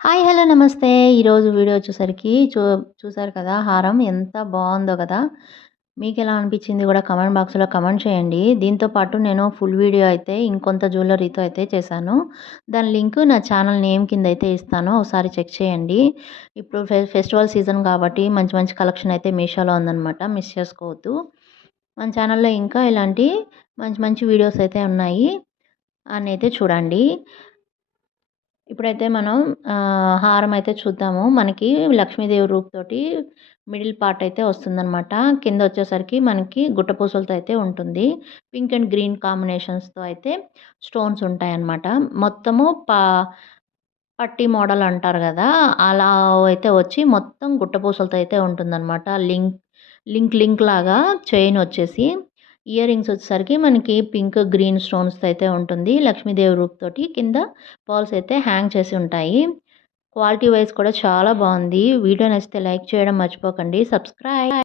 Hi! Hello! నమస్తే. ఈరోజు video వచ్చేసరికి చూసారు కదా! హారం ఎంత బావుందో కదా! మీకెలా అనిపించింది గూడా కామెంట్ బాక్స్‌లో కామెంట్ చేయండి. దీంతో పాటు నేను ఫుల్ వీడియో అయితే ఇంకొంత జ్యువెల్లరీతో అయితే చేశాను. దాని లింక్ నా ఛానల్ నేమ్ కింద అయితే ఇస్తాను. ఒకసారి చెక్ చేయండి. ఇప్పుడు ఫెస్టివల్ సీజన్ కాబట్టి మంచి మంచి కలెక్షన్ అయితే మీషోలో ఉందనమాట. మిస్ చేసుకోవద్దు. మన ఛానల్‌లో ఇంకా ఇలాంటి మంచి మంచి వీడియోస్ అయితే ఉన్నాయి. అన్నయితే చూడండి. ఇప్పుడైతే మనం హారం అయితే చూద్దాము. మనకి లక్ష్మీదేవి రూపుతోటి మిడిల్ పార్ట్ అయితే వస్తుందనమాట. కిందొచ్చేసరికి మనకి గుట్ట పూసలతో అయితే ఉంటుంది. పింక్ అండ్ గ్రీన్ కాంబినేషన్స్‌తో అయితే స్టోన్స్ ఉంటాయన్నమాట. మొత్తము పట్టీ మోడల్ అంటారు గదా! అలా అయితే వచ్చి మొత్తం గుట్ట పూసలతో అయితే ఉంటుందనమాట. లింక్ లాగా చైన్ వచ్చేసి ఇయర్ రింగ్స్ వచ్చేసరికి మనకి పింక్, గ్రీన్ స్టోన్స్‌తో అయితే ఉంటుంది. లక్ష్మీదేవి రూపుతోటి కింద పర్ల్స్ అయితే హ్యాంగ్ చేసి ఉంటాయి. క్వాలిటీ వైస్ కూడా చాలా బావుంది. వీడియో నచ్చితే లైక్ చేయడం మర్చిపోకండి. సబ్స్క్రైబ్